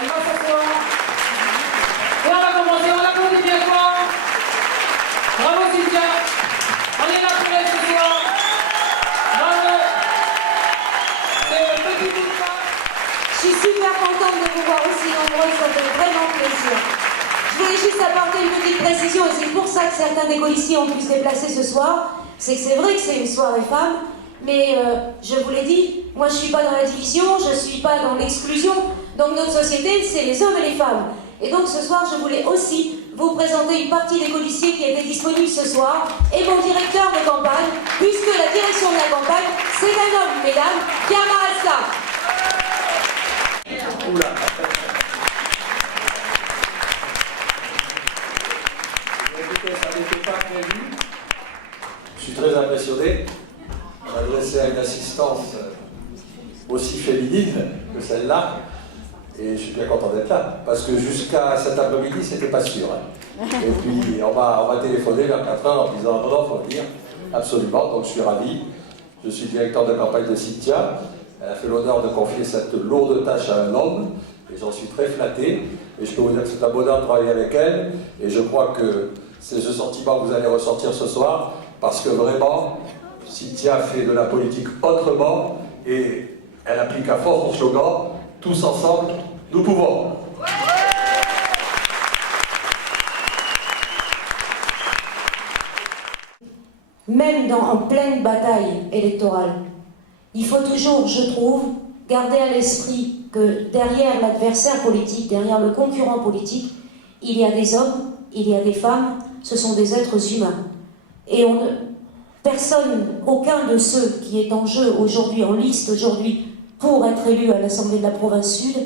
Elle va s'asseoir. Et on va commencer, on l'applaudit bien fort. Bravo Cynthia. On est là pour elle ce soir. Bravo. C'est un petit bout de pain. Je suis super contente de vous voir aussi nombreux, ça fait vraiment plaisir. Je voulais juste apporter une petite précision, et c'est pour ça que certains des policiers ont pu se déplacer ce soir. C'est que c'est vrai que c'est une soirée femme, mais je vous l'ai dit, moi je ne suis pas dans la division, je ne suis pas dans l'exclusion. Donc notre société, c'est les hommes et les femmes. Et donc ce soir, je voulais aussi vous présenter une partie des policiers qui étaient disponibles ce soir, et mon directeur de campagne, puisque la direction de la campagne, c'est un homme, mesdames, Pierre Marasta. Oula. Écoutez, ça n'était pas prévu. Je suis très impressionné d'adresser à une assistance aussi féminine que celle-là. Et je suis bien content d'être là, parce que jusqu'à cet après-midi, c'était pas sûr. Hein. Et puis, on m'a téléphoné vers 4 heures en me disant non, faut le dire, absolument. Donc, je suis ravi. Je suis directeur de campagne de Cynthia. Elle a fait l'honneur de confier cette lourde tâche à un homme, et j'en suis très flatté. Et je peux vous dire que c'est un bonheur de travailler avec elle. Et je crois que c'est ce sentiment que vous allez ressentir ce soir, parce que vraiment, Cynthia fait de la politique autrement, et elle applique à fond son slogan, tous ensemble, nous pouvons. Même en pleine bataille électorale, il faut toujours, je trouve, garder à l'esprit que derrière l'adversaire politique, derrière le concurrent politique, il y a des hommes, il y a des femmes, ce sont des êtres humains. Et personne, aucun de ceux qui est en jeu aujourd'hui, en liste aujourd'hui, pour être élu à l'Assemblée de la Province Sud,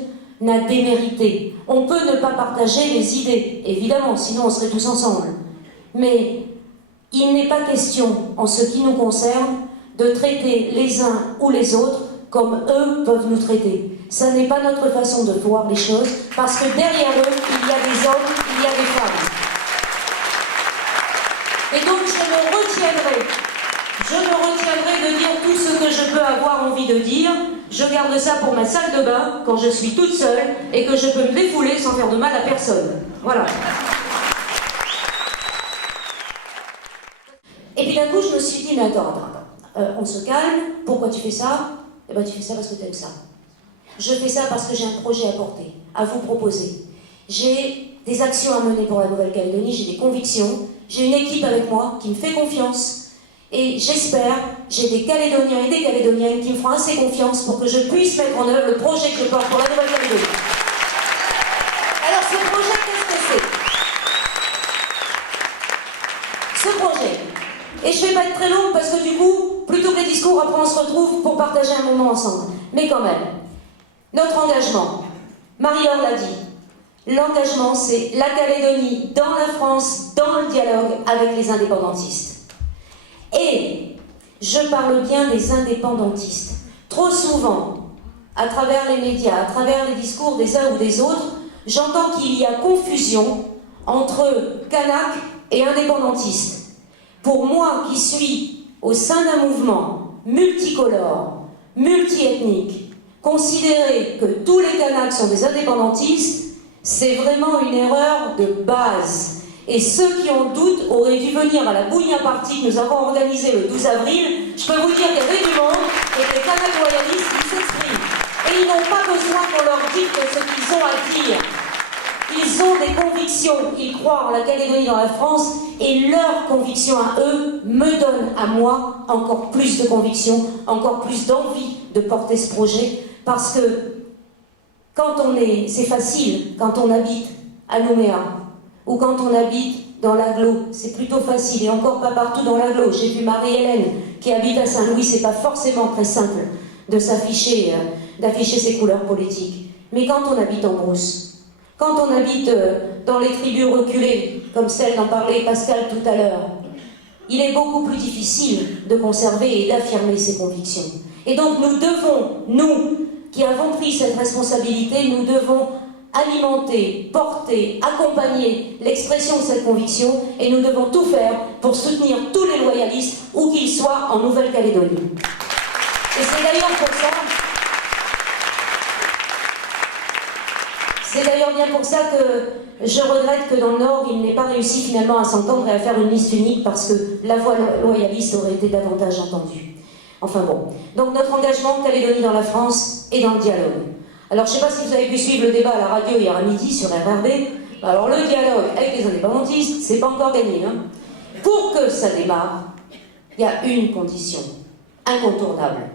n'a démérité. On peut ne pas partager les idées, évidemment, sinon on serait tous ensemble. Mais il n'est pas question, en ce qui nous concerne, de traiter les uns ou les autres comme eux peuvent nous traiter. Ça n'est pas notre façon de voir les choses, parce que derrière eux, il y a des hommes, il y a des femmes. Et donc je me retiendrai de dire tout ce que je peux avoir envie de dire. Je garde ça pour ma salle de bain, quand je suis toute seule, et que je peux me défouler sans faire de mal à personne. Voilà. Et puis d'un coup, je me suis dit, mais attends, on se calme, pourquoi tu fais ça? Eh bien, tu fais ça parce que tu aimes ça. Je fais ça parce que j'ai un projet à porter, à vous proposer. J'ai des actions à mener pour la Nouvelle-Calédonie, j'ai des convictions, j'ai une équipe avec moi qui me fait confiance, et j'espère, j'ai des Calédoniens et des Calédoniennes qui me feront assez confiance pour que je puisse mettre en œuvre le projet que je porte pour la Nouvelle-Calédonie. Alors, ce projet, qu'est-ce que c'est? Ce projet. Et je ne vais pas être très longue parce que du coup, plutôt que les discours, après on se retrouve pour partager un moment ensemble. Mais quand même, notre engagement, Marie-Laure l'a dit, l'engagement c'est la Calédonie dans la France, dans le dialogue avec les indépendantistes. Et je parle bien des indépendantistes. Trop souvent, à travers les médias, à travers les discours des uns ou des autres, j'entends qu'il y a confusion entre Kanak et indépendantistes. Pour moi qui suis au sein d'un mouvement multicolore, multiethnique, considérer que tous les Kanaks sont des indépendantistes, c'est vraiment une erreur de base. Et ceux qui en doutent auraient dû venir à la Bouillia Party que nous avons organisée le 12 avril. Je peux vous dire qu'il y avait du monde et des Kanaks royalistes qui s'expriment. Et ils n'ont pas besoin qu'on leur dise ce qu'ils ont à dire. Ils ont des convictions, ils croient en la Calédonie dans la France, et leurs convictions à eux me donnent à moi encore plus de convictions, encore plus d'envie de porter ce projet, parce que quand c'est facile, quand on habite à Nouméa, ou quand on habite dans l'agglo, c'est plutôt facile, et encore pas partout dans l'agglo. J'ai vu Marie-Hélène qui habite à Saint-Louis, c'est pas forcément très simple de d'afficher ses couleurs politiques. Mais quand on habite en brousse, quand on habite dans les tribus reculées, comme celle dont parlait Pascal tout à l'heure, il est beaucoup plus difficile de conserver et d'affirmer ses convictions. Et donc nous devons, nous qui avons pris cette responsabilité, nous devons alimenter, porter, accompagner l'expression de cette conviction, et nous devons tout faire pour soutenir tous les loyalistes, où qu'ils soient en Nouvelle-Calédonie. Et c'est d'ailleurs pour ça C'est d'ailleurs bien pour ça que je regrette que dans le Nord, il n'ait pas réussi finalement à s'entendre et à faire une liste unique parce que la voix loyaliste aurait été davantage entendue. Enfin bon. Donc notre engagement Calédonie dans la France et dans le dialogue. Alors je ne sais pas si vous avez pu suivre le débat à la radio hier à midi sur RRD. Alors le dialogue avec les indépendantistes, c'est pas encore gagné. Hein. Pour que ça démarre, il y a une condition incontournable.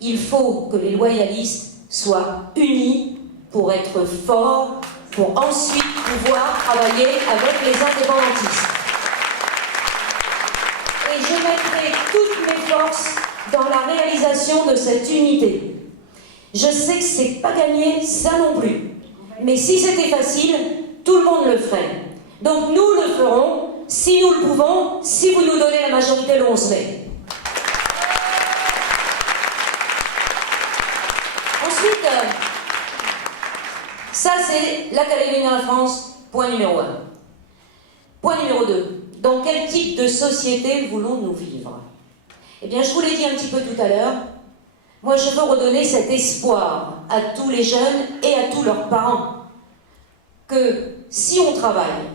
Il faut que les loyalistes soient unis pour être forts, pour ensuite pouvoir travailler avec les indépendantistes. Et je mettrai toutes mes forces dans la réalisation de cette unité. Je sais que c'est pas gagné, ça non plus. Mais si c'était facile, tout le monde le ferait. Donc nous le ferons, si nous le pouvons, si vous nous donnez la majorité le 11 mai. Ensuite, ça c'est la Calédonie dans la France, point numéro 1. Point numéro 2. Dans quel type de société voulons-nous vivre? Eh bien, je vous l'ai dit un petit peu tout à l'heure, moi je veux redonner cet espoir à tous les jeunes et à tous leurs parents que si on travaille,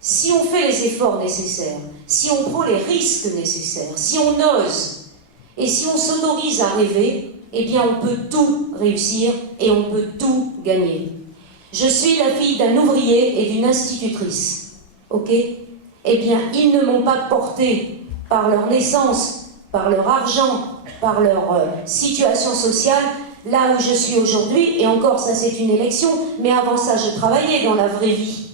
si on fait les efforts nécessaires, si on prend les risques nécessaires, si on ose et si on s'autorise à rêver, eh bien on peut tout réussir et on peut tout gagner. Je suis la fille d'un ouvrier et d'une institutrice, ok? Eh bien, ils ne m'ont pas portée par leur naissance, par leur argent, par leur situation sociale, là où je suis aujourd'hui, et encore ça c'est une élection, mais avant ça je travaillais dans la vraie vie.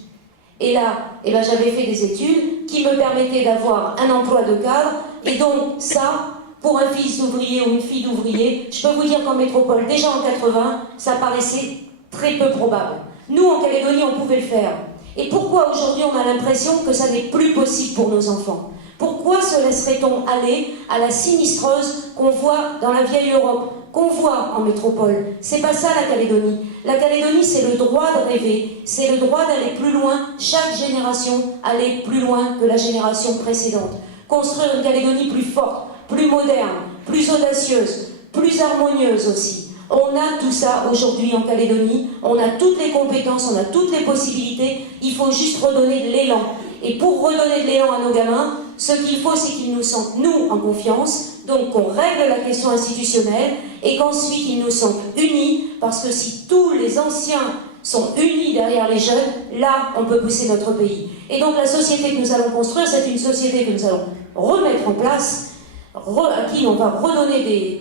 Et là, eh ben, j'avais fait des études qui me permettaient d'avoir un emploi de cadre, et donc ça, pour un fils d'ouvrier ou une fille d'ouvrier, je peux vous dire qu'en métropole, déjà en 80, ça paraissait très peu probable. Nous, en Calédonie, on pouvait le faire. Et pourquoi aujourd'hui on a l'impression que ça n'est plus possible pour nos enfants? Pourquoi se laisserait-on aller à la sinistreuse qu'on voit dans la vieille Europe, qu'on voit en métropole? C'est pas ça la Calédonie. La Calédonie, c'est le droit de rêver, c'est le droit d'aller plus loin, chaque génération aller plus loin que la génération précédente. Construire une Calédonie plus forte, plus moderne, plus audacieuse, plus harmonieuse aussi. On a tout ça aujourd'hui en Calédonie, on a toutes les compétences, on a toutes les possibilités, il faut juste redonner de l'élan. Et pour redonner de l'élan à nos gamins, ce qu'il faut, c'est qu'ils nous sentent, nous, en confiance, donc qu'on règle la question institutionnelle, et qu'ensuite ils nous sentent unis, parce que si tous les anciens sont unis derrière les jeunes, là, on peut pousser notre pays. Et donc la société que nous allons construire, c'est une société que nous allons remettre en place, à qui on va redonner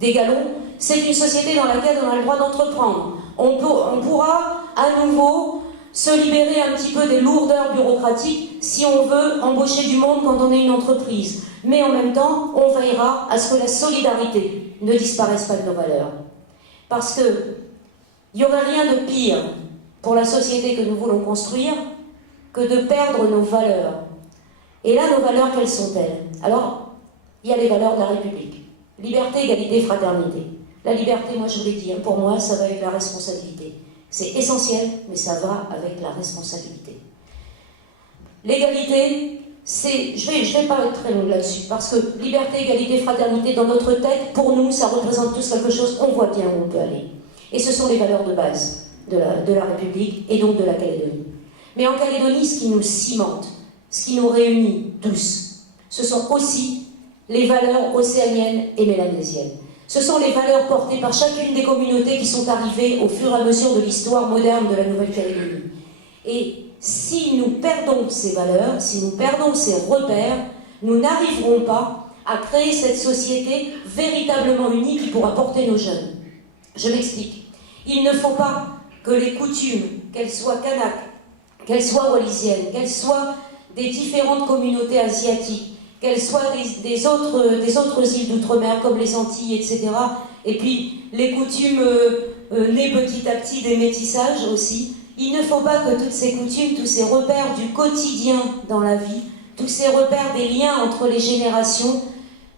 des galons. C'est une société dans laquelle on a le droit d'entreprendre. On pourra à nouveau se libérer un petit peu des lourdeurs bureaucratiques si on veut embaucher du monde quand on est une entreprise. Mais en même temps, on veillera à ce que la solidarité ne disparaisse pas de nos valeurs. Parce qu'il n'y aurait rien de pire pour la société que nous voulons construire que de perdre nos valeurs. Et là, nos valeurs, quelles sont-elles? Alors, il y a les valeurs de la République. Liberté, égalité, fraternité. La liberté, moi je vous l'ai dit, pour moi, ça va avec la responsabilité. C'est essentiel, mais ça va avec la responsabilité. L'égalité, c'est... Je vais pas être très longue là-dessus, parce que liberté, égalité, fraternité, dans notre tête, pour nous, ça représente tous quelque chose, on voit bien où on peut aller. Et ce sont les valeurs de base de la République, et donc de la Calédonie. Mais en Calédonie, ce qui nous cimente, ce qui nous réunit tous, ce sont aussi les valeurs océaniennes et mélanésiennes. Ce sont les valeurs portées par chacune des communautés qui sont arrivées au fur et à mesure de l'histoire moderne de la Nouvelle-Calédonie. Et si nous perdons ces valeurs, si nous perdons ces repères, nous n'arriverons pas à créer cette société véritablement unie qui pourra porter nos jeunes. Je m'explique. Il ne faut pas que les coutumes, qu'elles soient kanak, qu'elles soient wallisiennes, qu'elles soient des différentes communautés asiatiques, qu'elles soient des autres îles d'outre-mer comme les Antilles, etc. Et puis les coutumes nées petit à petit des métissages aussi. Il ne faut pas que toutes ces coutumes, tous ces repères du quotidien dans la vie, tous ces repères des liens entre les générations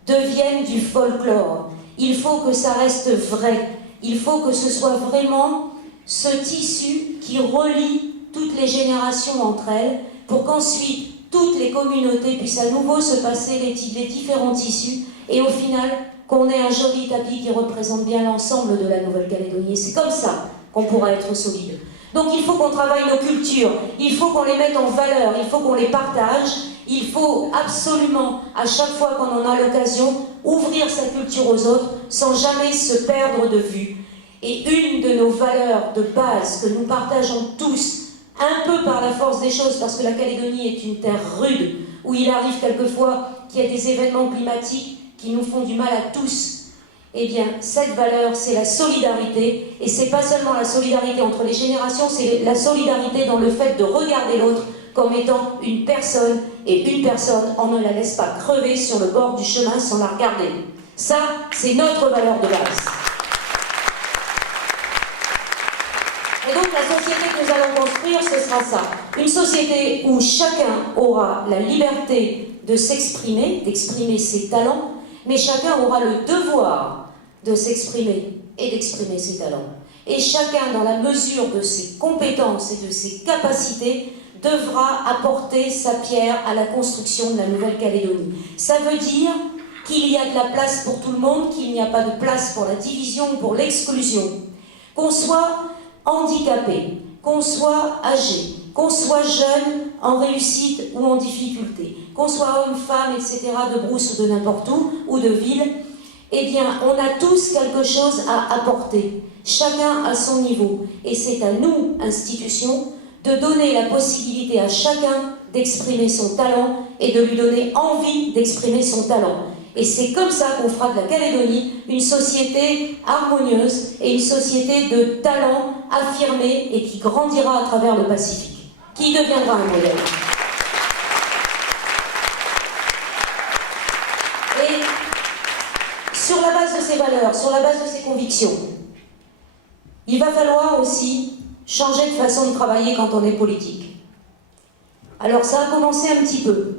deviennent du folklore. Il faut que ça reste vrai. Il faut que ce soit vraiment ce tissu qui relie toutes les générations entre elles pour qu'ensuite toutes les communautés puissent à nouveau se passer les différents tissus et au final qu'on ait un joli tapis qui représente bien l'ensemble de la Nouvelle-Calédonie. C'est comme ça qu'on pourra être solide. Donc il faut qu'on travaille nos cultures, il faut qu'on les mette en valeur, il faut qu'on les partage, il faut absolument, à chaque fois qu'on en a l'occasion, ouvrir sa culture aux autres sans jamais se perdre de vue. Et une de nos valeurs de base que nous partageons tous, un peu par la force des choses, parce que la Calédonie est une terre rude, où il arrive quelquefois qu'il y a des événements climatiques qui nous font du mal à tous, eh bien, cette valeur, c'est la solidarité, et c'est pas seulement la solidarité entre les générations, c'est la solidarité dans le fait de regarder l'autre comme étant une personne, et une personne, on ne la laisse pas crever sur le bord du chemin sans la regarder. Ça, c'est notre valeur de base. Et donc la société que nous allons construire, ce sera ça. Une société où chacun aura la liberté de s'exprimer, d'exprimer ses talents, mais chacun aura le devoir de s'exprimer et d'exprimer ses talents. Et chacun, dans la mesure de ses compétences et de ses capacités, devra apporter sa pierre à la construction de la Nouvelle-Calédonie. Ça veut dire qu'il y a de la place pour tout le monde, qu'il n'y a pas de place pour la division ou pour l'exclusion. Qu'on soit handicapé, qu'on soit âgé, qu'on soit jeune, en réussite ou en difficulté, qu'on soit homme, femme, etc., de brousse ou de n'importe où, ou de ville, eh bien, on a tous quelque chose à apporter, chacun à son niveau. Et c'est à nous, institutions, de donner la possibilité à chacun d'exprimer son talent et de lui donner envie d'exprimer son talent. Et c'est comme ça qu'on fera de la Calédonie une société harmonieuse et une société de talent affirmé et qui grandira à travers le Pacifique, qui deviendra un modèle. Et sur la base de ces valeurs, sur la base de ces convictions, il va falloir aussi changer de façon de travailler quand on est politique. Alors ça a commencé un petit peu,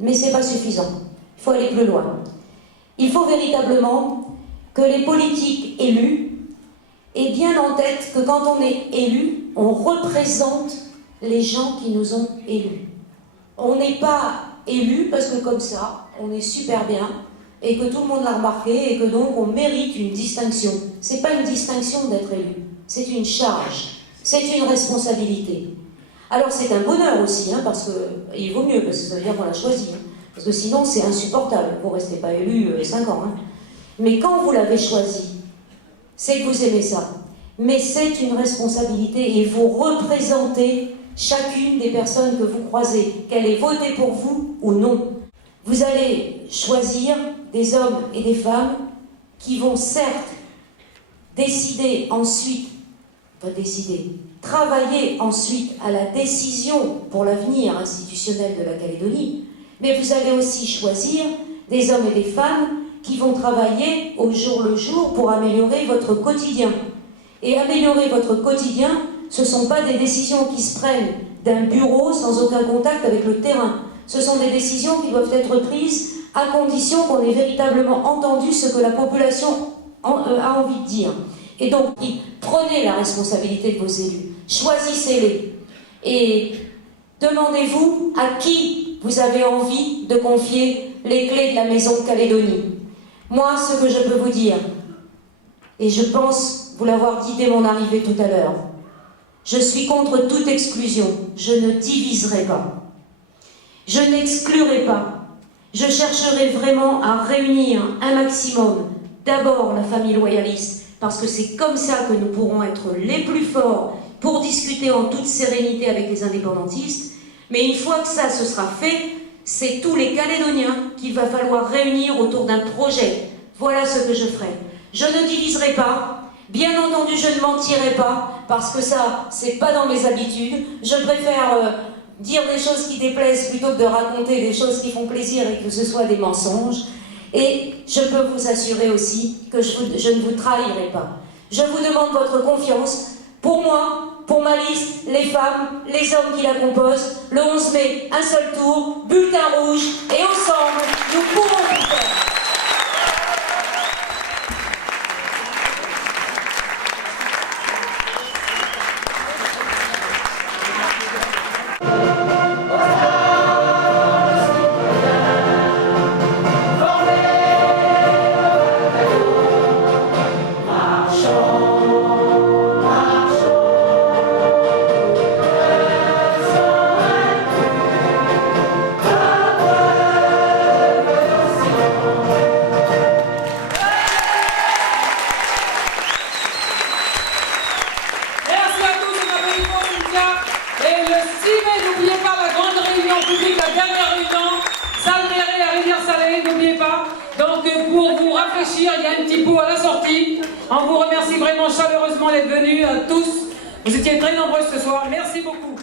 mais c'est pas suffisant. Il faut aller plus loin. Il faut véritablement que les politiques élus aient bien en tête que quand on est élu, on représente les gens qui nous ont élus. On n'est pas élu parce que comme ça, on est super bien et que tout le monde l'a remarqué et que donc on mérite une distinction. C'est pas une distinction d'être élu, c'est une charge, c'est une responsabilité. Alors c'est un bonheur aussi, parce qu'il vaut mieux, parce que ça veut dire qu'on l'a choisi. Parce que sinon, c'est insupportable. Vous ne restez pas élu 5 ans. Mais quand vous l'avez choisi, c'est que vous aimez ça. Mais c'est une responsabilité et vous représentez chacune des personnes que vous croisez, qu'elle ait voté pour vous ou non. Vous allez choisir des hommes et des femmes qui vont certes décider ensuite, travailler ensuite à la décision pour l'avenir institutionnel de la Calédonie, mais vous allez aussi choisir des hommes et des femmes qui vont travailler au jour le jour pour améliorer votre quotidien. Et améliorer votre quotidien, ce ne sont pas des décisions qui se prennent d'un bureau sans aucun contact avec le terrain. Ce sont des décisions qui doivent être prises à condition qu'on ait véritablement entendu ce que la population a envie de dire. Et donc, prenez la responsabilité de vos élus, choisissez-les et demandez-vous à qui vous avez envie de confier les clés de la maison de Calédonie. Moi, ce que je peux vous dire, et je pense vous l'avoir dit dès mon arrivée tout à l'heure, je suis contre toute exclusion, je ne diviserai pas, je n'exclurai pas, je chercherai vraiment à réunir un maximum, d'abord la famille loyaliste, parce que c'est comme ça que nous pourrons être les plus forts pour discuter en toute sérénité avec les indépendantistes. Mais une fois que ça se sera fait, c'est tous les Calédoniens qu'il va falloir réunir autour d'un projet. Voilà ce que je ferai. Je ne diviserai pas. Bien entendu, je ne mentirai pas, parce que ça, c'est pas dans mes habitudes. Je préfère dire des choses qui déplaisent plutôt que de raconter des choses qui font plaisir et que ce soit des mensonges. Et je peux vous assurer aussi que je ne vous trahirai pas. Je vous demande votre confiance. Pour moi, pour ma liste, les femmes, les hommes qui la composent, le 11 mai, un seul tour, bulletin rouge, et ensemble, nous pourrons tout faire. Steve, n'oubliez pas la grande réunion publique, la dernière réunion, salle mairie à Rivière-Salée, n'oubliez pas. Donc pour vous rafraîchir, il y a un petit pot à la sortie. On vous remercie vraiment chaleureusement d'être venus tous. Vous étiez très nombreux ce soir. Merci beaucoup.